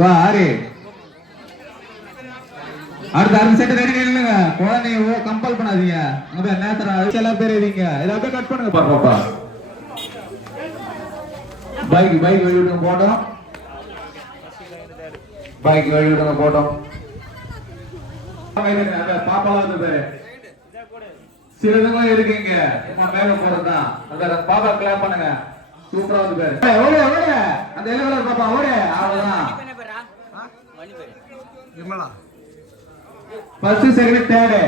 வா ஆரி அடுத்த அடுத்த செட்டு ரெடி நில்லுங்க. குழந்தைங்க ஓ கம்பல் பண்ணாதீங்க. அங்க போய் நேத்திரம் அழிச்சு எல்லாரும் பேர் எழுதிங்க இதை அப்படியே கட் பண்ணுங்க பா பாப்பா. பைக் பைக் வெளிய விடுங்க போட்டோம். பைக் வெளிய விடுங்க போட்டோம். பாப்பா வந்து பேரு. சிலதுங்களும் இருக்குங்க சும்மா மேல போறதுதான். அந்த பாப்பா கிளாப் பண்ணுங்க. சூப்பரா வந்து பேரு. ஏய், ஓடு ஓடு. அந்த எல்லோ கலர் பாப்பா ஓடு. அவ்வளவுதான். ஃபர்ஸ்ட் செகண்ட் தேர்ட்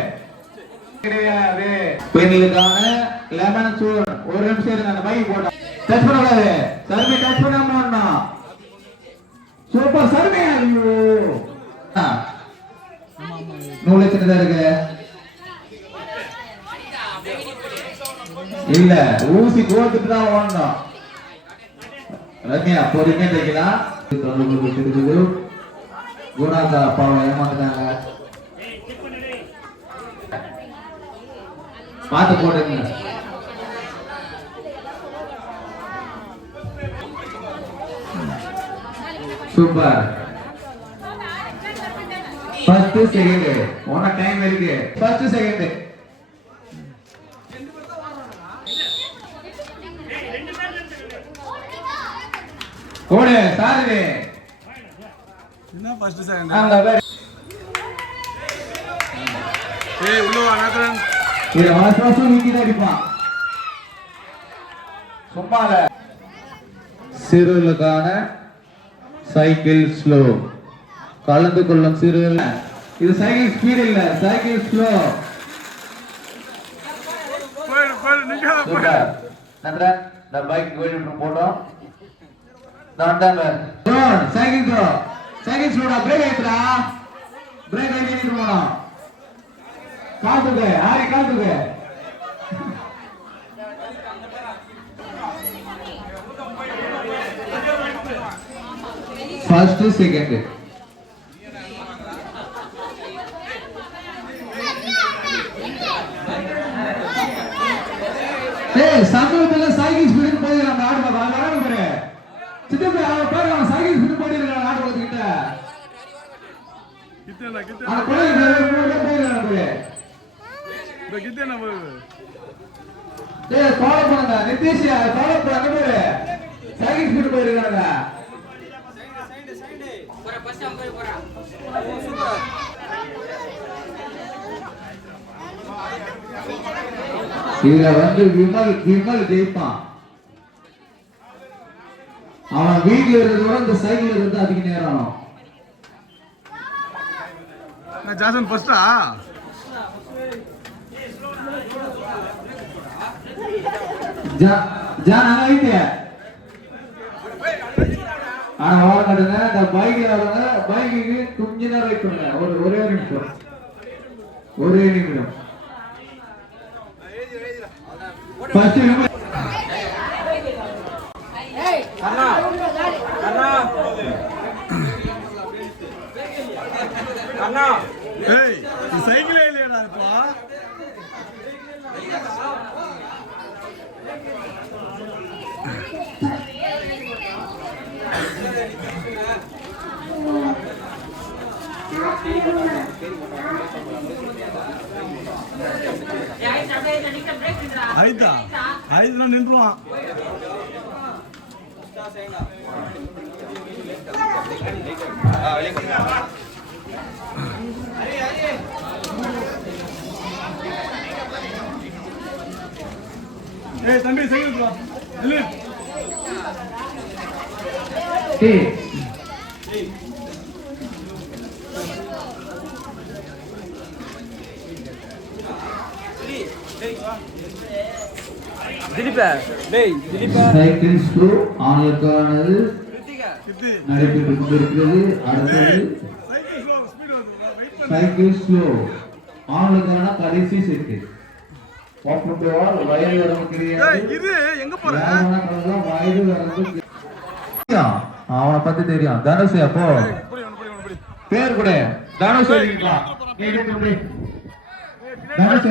கிடையாது. பெண்களுக்கான லெமன் சூட் ஒரு நிமிஷம் இருங்க அந்த பைக் போட்டா டச் பண்ணக்கூடாது. சர்மே டச் பண்ணாம சூப்பர் சர்மே ஐயோ. சின்னதா இருக்கு. இல்ல ஊசி கோத்துட்டு தான் ஓடணும். ரம்யா பொறுமையா தைக்கலாம். தொடர்பு குணாக்கா அப்பாவை ஏமாந்துட்டாங்க பார்த்து போடுங்க சூப்பர். ஃபர்ஸ்ட் செகண்ட் உன டைம் இருக்கு. ஃபர்ஸ்ட் செகண்ட் கோடு சாரு ஃபர்ஸ்ட் வேற ஏய் உள்ள வா நேத்ரன் இது தான் அடிப்பான். சும்மால. சிறுவர்களுக்கான சைக்கிள் ஸ்லோ. கலந்து கொள்ளும் சிறுவர்கள். இது சைக்கிள் ஸ்பீட் இல்ல சைக்கிள் ஸ்லோ. நன்றன் இந்த பைக் வெளியிட்டு போட்டோம். நண்டாங்க சைக்கிள் செகண்ட் சைக்கிள் ஸ்லோடா பிரேக் ஏத்துடா பிரேக் ஏத்திட்டு போனோம். காத்துக்கு ஆரி காத்துக்கு. ஃபர்ஸ்ட் செகண்ட் சமூகத்துல சைக்கிள் ஸ்பீடு போயிருக்கான் நாடு பாப்பா அவன் வரானு பாரு சித்தப்பா அவன் பாரு அவன் சைக்கிள் ஸ்பீடு போயிருக்கான் நாடு கிட்ட கித்தேனா அந்த கித்தேனா குழந்தை போயிருக்கான் பாரு இந்த கித்தேனா போகுது ஏய் ஃபாலோ பண்ணுங்க நிதிஷ் சைக்கிள் ஸ்பீடு போயிருக்காங்க இதுல வந்து விமல் விமல் ஜெயிப்பான். அவன் வீட்டுல இருக்கிறத விட இந்த சைக்கிள் இருந்து அதிக நேரம் ஃபர்ஸ்டா ஜா- ஜான் அங்க வைத்திய ஆனா ஓர கட்டுங்க இந்த பைக்ல வரவங்க பைக்குக்கு கொஞ்ச நேரம் வெயிட் பண்ணுங்க ஒரு ஒரே ஒரு நிமிஷம். ஒரே நிமிடம் ஃபர்ஸ்ட் ஏய் இது சைக்கிளே இல்லையடா இப்போ. ஆயிட்டா ஆயிடுச்சுனா நின்றுவான். ஏய் தம்பி சைக்கிள் வா. நில்லு ஏய். திலீப்பா டேய் திலீப்பா சைக்கிள் ஸ்லோ ஆளுக்கானது கித்தி நடைபெற்று கொண்டிருக்கிறது. அடுத்தது சைக்கிள் ஸ்லோ ஆளுக்கான கடைசி செட்டு அவனை பத்தி தெரியும். தனுஷ் அப்போ. பேர் கூட. Dhanush. Dhanush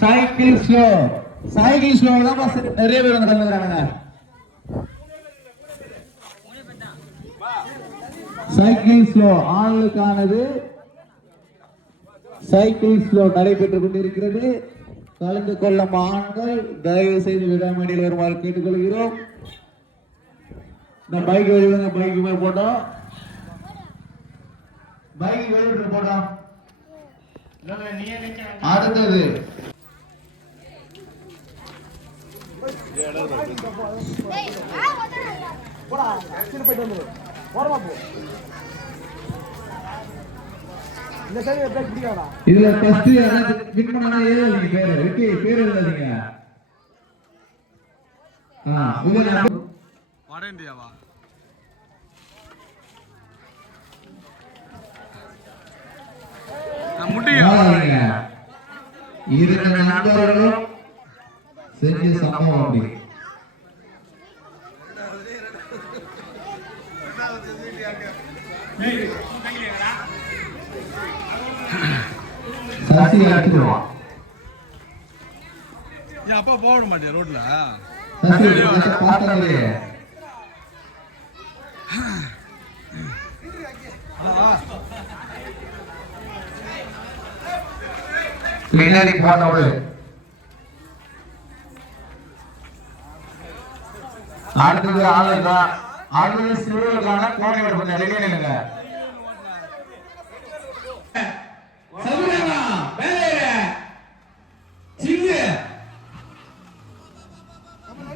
cycle slow. Cycle slow தான் நிறைய பேர் வந்து கலந்துக்கிறானுங்க சைக்கிள் ஸ்லோ. ஆண்களுக்கானது சைக்கிள் ஸ்லோ நடைபெற்றுக் கொண்டிருக்கிறது. கலந்து கொள்ளும் ஆண்கள் தயவு செய்து விடாமடியில் வருமாறு கேட்டுக்கொள்கிறோம். இந்த பைக் வெளியே பைக் போய் போட்டோம் பைக் வெளியிட்டு போட்டோம் அடுத்தது. இந்த சைடு பிரேக் பிடிக்காதா இதுல ஃபர்ஸ்ட் யாராவது வின் பண்ணா எழுதாதீங்க பேரு விக்கி பேர் எழுதாதீங்க வட இந்தியாவா நான் முட்டியா எழுதாதீங்க இரண்டு நண்பர்களும் செஞ்ச சம்பவம் அப்படி சசி என் அப்பா போட மாட்டியா ரோட்ல? பின்னாடி போனவள் அடுத்தது ஆளுங்க அடுத்தது சிறுவர்களுக்கான கோணை கொஞ்சம் ரெடியா நில்லுங்க.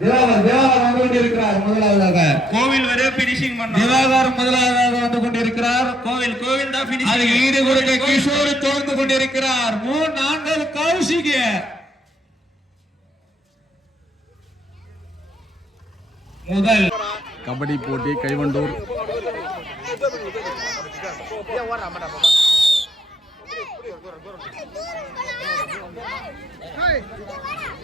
திவாகர் முதலாவதாக கோவில் வரை பினிஷிங் பண்ண திவாகர் முதலாவதாக கோவில் கோவில் தான் பினிஷிங் அது ஈடு கொடுக்க கொண்டிருக்கிறார் மூணு நான்கு முதல் கபடி போட்டி கைவண்டூர் Hey!